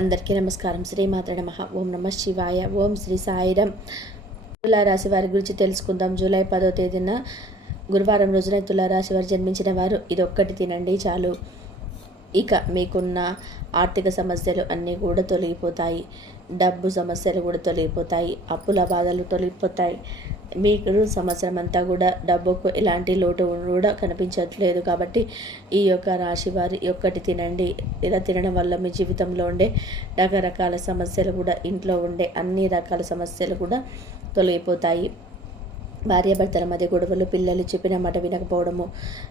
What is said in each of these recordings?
అందరికీ నమస్కారం. శ్రీమాత నమ. ఓం నమ శివాయ. ఓం శ్రీ సాయిరం. తులారాశి వారి గురించి తెలుసుకుందాం. జూలై పదో తేదీన గురువారం రోజున తులారాశి వారు జన్మించిన వారు ఇది ఒక్కటి తినండి చాలు. ఇక మీకున్న ఆర్థిక సమస్యలు అన్నీ కూడా తొలగిపోతాయి. డబ్బు సమస్యలు కూడా తొలగిపోతాయి. అప్పుల బాధలు తొలగిపోతాయి. మీకు సంవత్సరం అంతా కూడా డబ్బుకు ఎలాంటి లోటు కూడా కనిపించట్లేదు కాబట్టి ఈ యొక్క రాశి వారి ఒక్కటి తినండి. ఇలా తినడం వల్ల మీ జీవితంలో ఉండే రకరకాల సమస్యలు కూడా ఇంట్లో ఉండే అన్ని రకాల సమస్యలు కూడా తొలగిపోతాయి. భార్యాభర్తల మధ్య గొడవలు పిల్లలు చెప్పిన మాట వినకపోవడము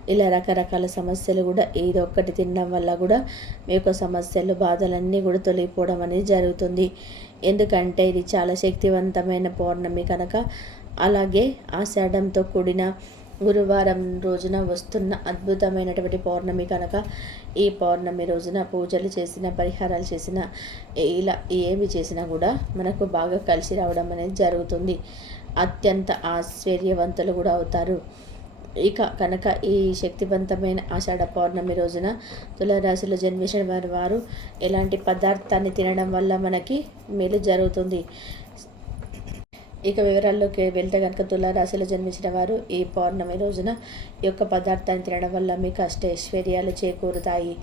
ఇలా రకరకాల సమస్యలు కూడా ఏదో ఒక్కటి తినడం వల్ల కూడా మీ యొక్క సమస్యలు బాధలన్నీ కూడా తొలగిపోవడం అనేది జరుగుతుంది. ఎందుకంటే ఇది చాలా శక్తివంతమైన పౌర్ణమి కనుక అలాగే ఆషాఢంతో కూడిన గురువారం రోజున వస్తున్న అద్భుతమైనటువంటి పౌర్ణమి కనుక ఈ పౌర్ణమి రోజున పూజలు చేసిన పరిహారాలు చేసిన ఇలా ఏమి చేసినా కూడా మనకు బాగా కలిసి రావడం అనేది జరుగుతుంది. అత్యంత ఆశ్చర్యవంతులు కూడా అవుతారు. ఇక కనుక ఈ శక్తివంతమైన ఆషాఢ పౌర్ణమి రోజున తులరాశిలో జన్మించిన వారి వారు ఎలాంటి పదార్థాన్ని తినడం వల్ల మనకి మేలు జరుగుతుంది? ఇక వివరాల్లోకి వెళ్తే కనుక తులారాశిలో జన్మించిన వారు ఈ పౌర్ణమి రోజున ఈ యొక్క పదార్థాన్ని తినడం వల్ల మీకు అష్టైశ్వర్యాలు చేకూరుతాయి.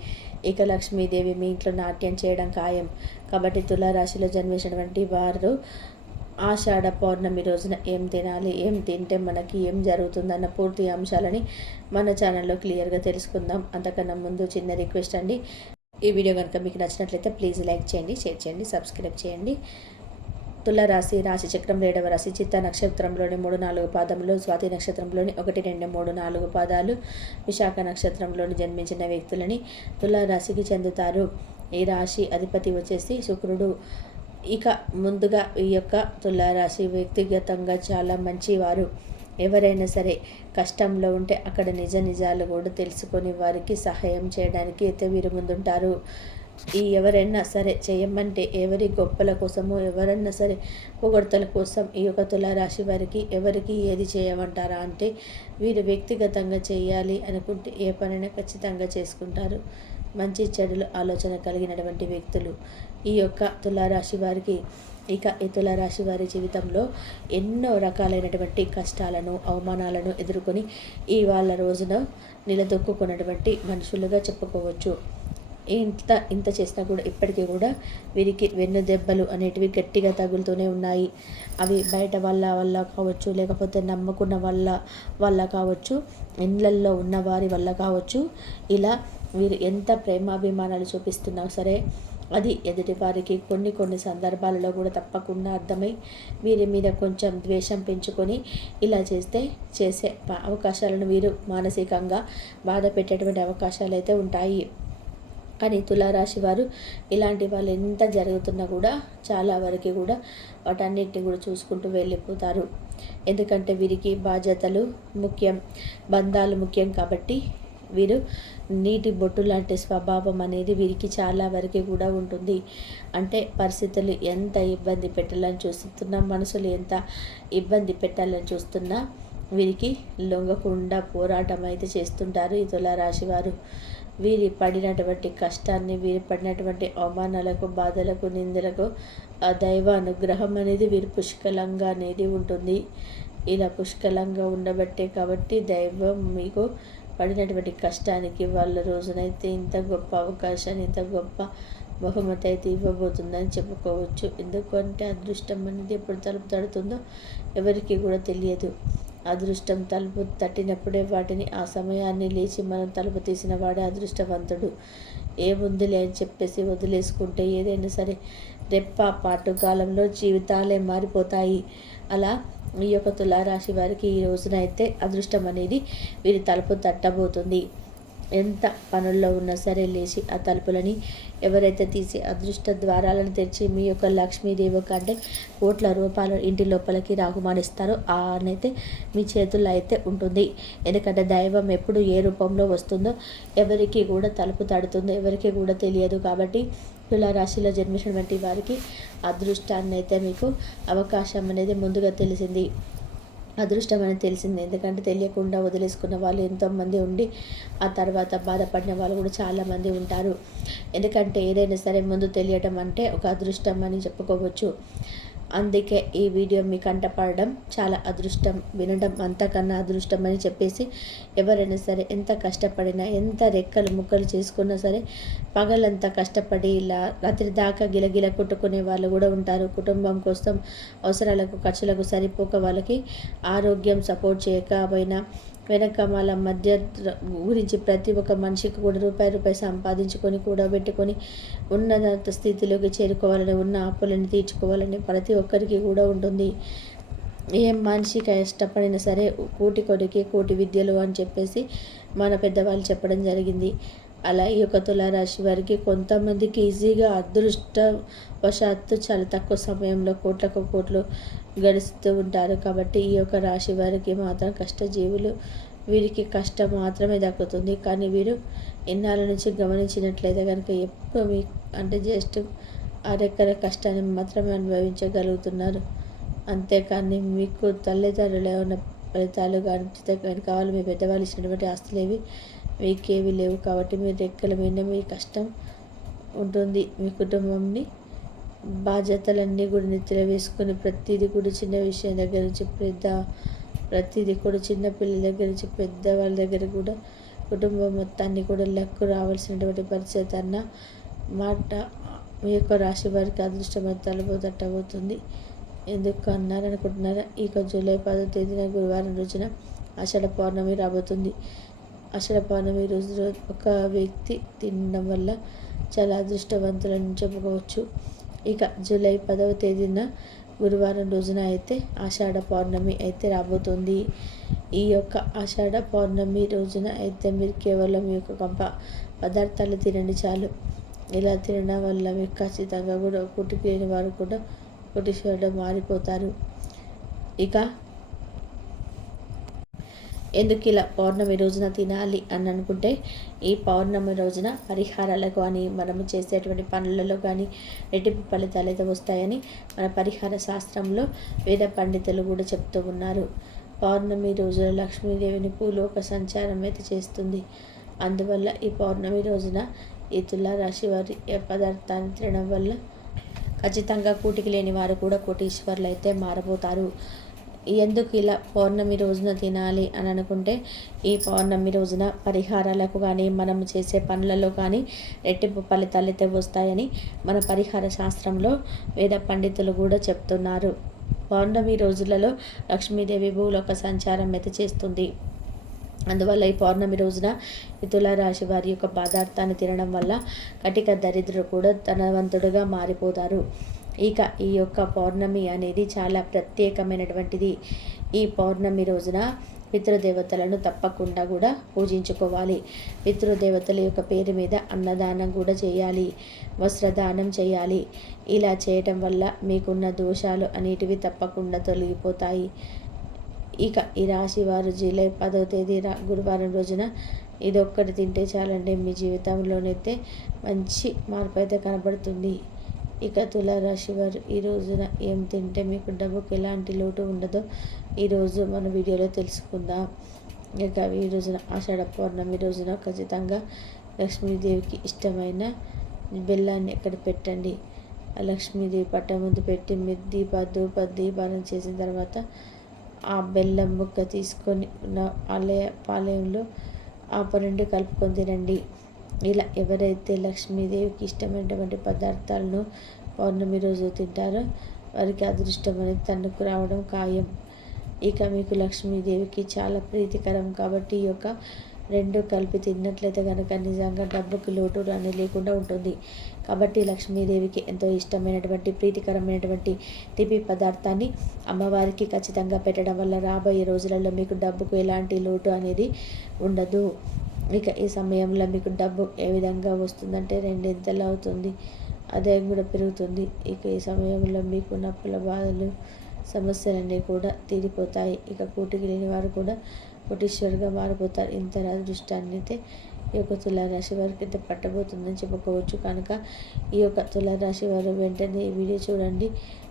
ఇక లక్ష్మీదేవి మీ ఇంట్లో నాట్యం చేయడం ఖాయం. కాబట్టి తులారాశిలో జన్మించినటువంటి వారు ఆషాఢ పౌర్ణమి రోజున ఏం తినాలి ఏం తింటే మనకి ఏం జరుగుతుందన్న పూర్తి అంశాలని మన ఛానల్లో క్లియర్గా తెలుసుకుందాం. అంతకన్నా ముందు చిన్న రిక్వెస్ట్ అండి. ఈ వీడియో కనుక మీకు నచ్చినట్లయితే ప్లీజ్ లైక్ చేయండి షేర్ చేయండి సబ్స్క్రైబ్ చేయండి. తులరాశి రాశి చక్రం ఏడవ రాశి చిత్త నక్షత్రంలోని మూడు నాలుగు పాదములు స్వాతి నక్షత్రంలోని ఒకటి రెండు మూడు నాలుగు పాదాలు విశాఖ నక్షత్రంలోని జన్మించిన వ్యక్తులని తులారాశికి చెందుతారు. ఈ రాశి అధిపతి వచ్చేసి శుక్రుడు. ఇక ముందుగా ఈ యొక్క తులారాశి వ్యక్తిగతంగా చాలా మంచివారు. ఎవరైనా సరే కష్టంలో ఉంటే అక్కడ నిజ నిజాలు కూడా తెలుసుకొని వారికి సహాయం చేయడానికి అయితే వీరు ముందుంటారు. ఈ ఎవరైనా సరే చేయమంటే ఎవరి గొప్పల కోసమో ఎవరన్నా సరే పొగడ్తల కోసం ఈ యొక్క తులారాశి వారికి ఎవరికి ఏది చేయమంటారా అంటే వీరు వ్యక్తిగతంగా చేయాలి అనుకుంటే ఏ పనైనా ఖచ్చితంగా చేసుకుంటారు. మంచి చెడులు ఆలోచన కలిగినటువంటి వ్యక్తులు ఈ యొక్క తులారాశి వారికి. ఇక ఈ తులారాశి వారి జీవితంలో ఎన్నో రకాలైనటువంటి కష్టాలను అవమానాలను ఎదుర్కొని ఈ వాళ్ళ రోజున నిలదొక్కున్నటువంటి మనుషులుగా చెప్పుకోవచ్చు. ఇంత ఇంత చేసినా కూడా ఇప్పటికీ కూడా వీరికి వెన్ను దెబ్బలు అనేటివి గట్టిగా తగులుతూనే ఉన్నాయి. అవి బయట వాళ్ళ వల్ల కావచ్చు లేకపోతే నమ్ముకున్న వాళ్ళ వల్ల కావచ్చు ఇండ్లల్లో ఉన్న వారి వల్ల కావచ్చు. ఇలా వీరు ఎంత ప్రేమాభిమానాలు చూపిస్తున్నా సరే అది ఎదుటి వారికి కొన్ని కొన్ని సందర్భాలలో కూడా తప్పకుండా అర్థమై వీరి మీద కొంచెం ద్వేషం పెంచుకొని ఇలా చేస్తే చేసే అవకాశాలను వీరు మానసికంగా బాధ పెట్టేటువంటి అవకాశాలు అయితే ఉంటాయి. కానీ తులారాశి వారు ఇలాంటి వాళ్ళు ఎంత జరుగుతున్నా కూడా చాలా వరకు కూడా వాటన్నిటిని కూడా చూసుకుంటూ వెళ్ళిపోతారు. ఎందుకంటే వీరికి బాధ్యతలు ముఖ్యం బంధాలు ముఖ్యం కాబట్టి వీరు నీటి బొట్టు లాంటి స్వభావం అనేది వీరికి చాలా వరకు కూడా ఉంటుంది. అంటే పరిస్థితులు ఎంత ఇబ్బంది పెట్టాలని చూస్తున్నా మనసులు ఎంత ఇబ్బంది పెట్టాలని చూస్తున్నా వీరికి లొంగకుండా పోరాటం అయితే చేస్తుంటారు ఈ తులారాశి వారు. వీరి పడినటువంటి కష్టాన్ని వీరి పడినటువంటి అవమానాలకు బాధలకు నిందలకు ఆ దైవ అనుగ్రహం అనేది వీరి పుష్కలంగా అనేది ఉంటుంది. ఇలా పుష్కలంగా ఉండబట్టే కాబట్టి దైవం మీకు పడినటువంటి కష్టానికి వాళ్ళ రోజునైతే ఇంత గొప్ప అవకాశాన్ని ఇంత గొప్ప బహుమతి అయితే ఇవ్వబోతుందని చెప్పుకోవచ్చు. ఎందుకంటే అదృష్టం అనేది ఎప్పుడు తలుపు తడుతుందో ఎవరికి కూడా తెలియదు. అదృష్టం తలుపు తట్టినప్పుడే వాటిని ఆ సమయాన్ని లేచి మనం తలుపు తీసిన వాడే అదృష్టవంతుడు. ఏముందిలే అని చెప్పేసి వదిలేసుకుంటే ఏదైనా సరే రెప్ప పాటు కాలంలో జీవితాలే మారిపోతాయి. అలా ఈ యొక్క తులారాశి వారికి ఈ రోజున అయితే అదృష్టం అనేది వీరి తలుపు తట్టబోతుంది. ఎంత పనుల్లో ఉన్నా సరే లేచి ఆ తలుపులని ఎవరైతే తీసి అదృష్ట ద్వారాలను తెచ్చి మీ యొక్క లక్ష్మీదేవి కంటే కోట్ల రూపాయలు ఇంటి లోపలికి రాకుమానిస్తారో అనైతే మీ చేతుల్లో అయితే ఉంటుంది. ఎందుకంటే దైవం ఎప్పుడు ఏ రూపంలో వస్తుందో ఎవరికి కూడా తలుపు తడుతుందో ఎవరికి కూడా తెలియదు కాబట్టి తులారాశిలో జన్మించినటువంటి వారికి అదృష్టాన్ని అయితే మీకు అవకాశం అనేది ముందుగా తెలిసింది. అదృష్టం అని తెలిసింది. ఎందుకంటే తెలియకుండా వదిలేసుకున్న వాళ్ళు ఎంతోమంది ఉండి ఆ తర్వాత బాధపడిన వాళ్ళు కూడా చాలామంది ఉంటారు. ఎందుకంటే ఏదైనా సరే ముందు తెలియడం అంటే ఒక అదృష్టం అని చెప్పుకోవచ్చు. అందుకే ఈ వీడియో మీ కంటపడడం చాలా అదృష్టం. వినడం అంతకన్నా అదృష్టం అని చెప్పేసి ఎవరైనా సరే ఎంత కష్టపడినా ఎంత రెక్కలు ముక్కలు చేసుకున్నా సరే పగలంతా కష్టపడి ఇలా రాత్రి దాకా గిలగిల కొట్టుకునే వాళ్ళు కూడా ఉంటారు. కుటుంబం కోసం అవసరాలకు ఖర్చులకు సరిపోక వాళ్ళకి ఆరోగ్యం సపోర్ట్ చేయకపోయినా వెనక వాళ్ళ మధ్య గురించి ప్రతి ఒక్క మనిషికి కూడా రూపాయి రూపాయి సంపాదించుకొని కూడా పెట్టుకొని ఉన్నత స్థితిలోకి చేరుకోవాలని ఉన్న అప్పులను తీర్చుకోవాలని ప్రతి ఒక్కరికి కూడా ఉంటుంది. ఏ మనిషికి ఇష్టపడినా సరే కోటి కొడుకే కోటి విద్యలు అని చెప్పేసి మన పెద్దవాళ్ళు చెప్పడం జరిగింది. అలా ఈ యొక్క తులారాశి వారికి కొంతమందికి ఈజీగా అదృష్టవశాత్తు చాలా తక్కువ సమయంలో కోట్లకు కోట్లు గడుస్తూ ఉంటారు. కాబట్టి ఈ యొక్క రాశి వారికి మాత్రం కష్టజీవులు వీరికి కష్టం మాత్రమే దక్కుతుంది. కానీ వీరు ఇన్నాళ్ళ నుంచి గమనించినట్లయితే కనుక ఎప్పుడు మీ అంటే జస్ట్ అరెక్కర కష్టాన్ని మాత్రమే అనుభవించగలుగుతున్నారు. అంతేకాని మీకు తల్లిదండ్రులు ఏమైనా ఫలితాలు కానీ కావాలి మీ పెద్దవాళ్ళు ఇచ్చినటువంటి ఆస్తులేవి మీకేవి లేవు కాబట్టి మీరు రెక్కల మీద మీ కష్టం ఉంటుంది. మీ కుటుంబంని బాధ్యతలన్నీ కూడా నెత్తిన వేసుకొని ప్రతిదీ కూడా చిన్న విషయం దగ్గర నుంచి పెద్ద ప్రతిదీ కూడా చిన్న పిల్లల దగ్గర నుంచి పెద్ద వాళ్ళ దగ్గర కూడా కుటుంబం మొత్తాన్ని కూడా లెక్కు రావాల్సినటువంటి పరిస్థితి అన్న మాట మీ యొక్క రాశి వారికి అదృష్టమైన తలుపు తట్టబోతుంది ఎందుకు అన్నారు అనుకుంటున్నారా ఇక జూలై పదో తేదీన గురువారం రోజున ఆషాఢ పౌర్ణమి రాబోతుంది. ఆషాఢ పౌర్ణమి రోజు ఒక వ్యక్తి తినడం వల్ల చాలా అదృష్టవంతులని చెప్పుకోవచ్చు. ఇక జూలై పదవ తేదీన గురువారం రోజున అయితే ఆషాఢ పౌర్ణమి అయితే రాబోతుంది. ఈ యొక్క ఆషాఢ పౌర్ణమి రోజున అయితే మీరు కేవలం మీ యొక్క కంప పదార్థాలు తినండి చాలు. ఇలా తినడం వల్ల మీకు ఖచ్చితంగా కూడా పుట్టుకు లేని వారు కూడా కోటీశ్వరుడు మారిపోతారు. ఇక ఎందుకు ఇలా పౌర్ణమి రోజున తినాలి అని అనుకుంటే ఈ పౌర్ణమి రోజున పరిహారాలకు కానీ మనం చేసేటువంటి పనులలో కానీ రెట్టింపు ఫలితాలు అయితే వస్తాయని మన పరిహార శాస్త్రంలో వేద పండితులు కూడా చెప్తూ ఉన్నారు. పౌర్ణమి రోజున లక్ష్మీదేవిని పూలోక సంచారం అయితే చేస్తుంది. అందువల్ల ఈ పౌర్ణమి రోజున ఈ తులారాశి వారి పదార్థాన్ని తినడం వల్ల ఖచ్చితంగా కూటికి లేని వారు కూడా కోటీశ్వర్లు అయితే మారబోతారు. ఎందుకు ఇలా పౌర్ణమి రోజున తినాలి అని అనుకుంటే ఈ పౌర్ణమి రోజున పరిహారాలకు కానీ మనం చేసే పనులలో కానీ రెట్టింపు ఫలితాలైతే వస్తాయని మన పరిహార శాస్త్రంలో వేద పండితులు కూడా చెప్తున్నారు. పౌర్ణమి రోజులలో లక్ష్మీదేవి భూలోక సంచారం అయితే చేస్తుంది. అందువల్ల ఈ పౌర్ణమి రోజున ఈ తులారాశి వారి యొక్క పదార్థాన్ని తినడం వల్ల కటిక దరిద్రుడు కూడా ధనవంతుడుగా మారిపోతారు. ఇక ఈ యొక్క పౌర్ణమి అనేది చాలా ప్రత్యేకమైనటువంటిది. ఈ పౌర్ణమి రోజున పితృదేవతలను తప్పకుండా కూడా పూజించుకోవాలి. పితృదేవతల యొక్క పేరు మీద అన్నదానం కూడా చేయాలి. వస్త్రదానం చేయాలి. ఇలా చేయటం వల్ల మీకున్న దోషాలు అనేటివి తప్పకుండా తొలగిపోతాయి. ఇక ఈ రాశి వారు జూలై పదో తేదీ గురువారం రోజున ఇది ఒక్కటి తింటే చాలండి. మీ జీవితంలోనైతే మంచి మార్పు అయితే కనబడుతుంది. ఇక తులారాశి వారు ఈ రోజున ఏం తింటే మీకు డబ్బుకు ఎలాంటి లోటు ఉండదో ఈరోజు మన వీడియోలో తెలుసుకుందాం. ఇక ఈ రోజున ఆషాఢ పౌర్ణమి రోజున ఖచ్చితంగా లక్ష్మీదేవికి ఇష్టమైన బెల్లాన్ని ఎక్కడ పెట్టండి? ఆ లక్ష్మీదేవి పట్ట ముందు పెట్టి మీరు దీప ధూప దీపాలను చేసిన తర్వాత ఆ బెల్లం ముక్క తీసుకొని ఆలయ పాలయంలో ఆ పన్నెండు కలుపుకొని తినండి. ఇలా ఎవరైతే లక్ష్మీదేవికి ఇష్టమైనటువంటి పదార్థాలను పౌర్ణమి రోజు తింటారో వారికి అదృష్టం అనేది తన్నుకు రావడం ఖాయం. ఇక మీకు లక్ష్మీదేవికి చాలా ప్రీతికరం కాబట్టి ఈ యొక్క రెండు కలిపి తిన్నట్లయితే కనుక నిజంగా డబ్బుకి లోటు రాని లేకుండా ఉంటుంది. కాబట్టి లక్ష్మీదేవికి ఎంతో ఇష్టమైనటువంటి ప్రీతికరమైనటువంటి తిపి పదార్థాన్ని అమ్మవారికి ఖచ్చితంగా పెట్టడం వల్ల రాబోయే రోజులలో మీకు డబ్బుకు ఎలాంటి లోటు అనేది ఉండదు. ఇక ఈ సమయంలో మీకు డబ్బు ఏ విధంగా వస్తుందంటే రెండింతలు అవుతుంది ఆదాయం కూడా పెరుగుతుంది. ఇక ఈ సమయంలో మీకు నప్పుల బాధలు సమస్యలన్నీ కూడా తీరిపోతాయి. ఇక కూటికి లేని వారు కూడా కోటీశ్వరుగా మారిపోతారు. ఇంత అదృష్టాన్ని అయితే ఈ యొక్క తులారాశి వారికి అయితే పట్టబోతుందని చెప్పుకోవచ్చు. కనుక ఈ యొక్క తులారాశి వారు వెంటనే ఈ వీడియో చూడండి.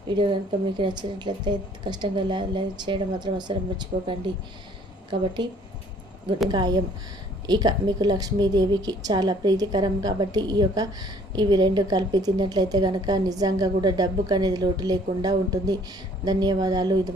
వీడియో కనుక మీకు నచ్చినట్లయితే కష్టంగా లైక్ చేయడం మాత్రం అసలు మర్చిపోకండి. కాబట్టి గుడి ఖాయం ఇక మీకు లక్ష్మీదేవికి చాలా ప్రీతికరం కాబట్టి ఈ యొక్క ఇవి రెండు కలిపి తిన్నట్లయితే కనుక నిజంగా కూడా డబ్బుకు అనేది లోటు లేకుండా ఉంటుంది. ధన్యవాదాలు. ఇది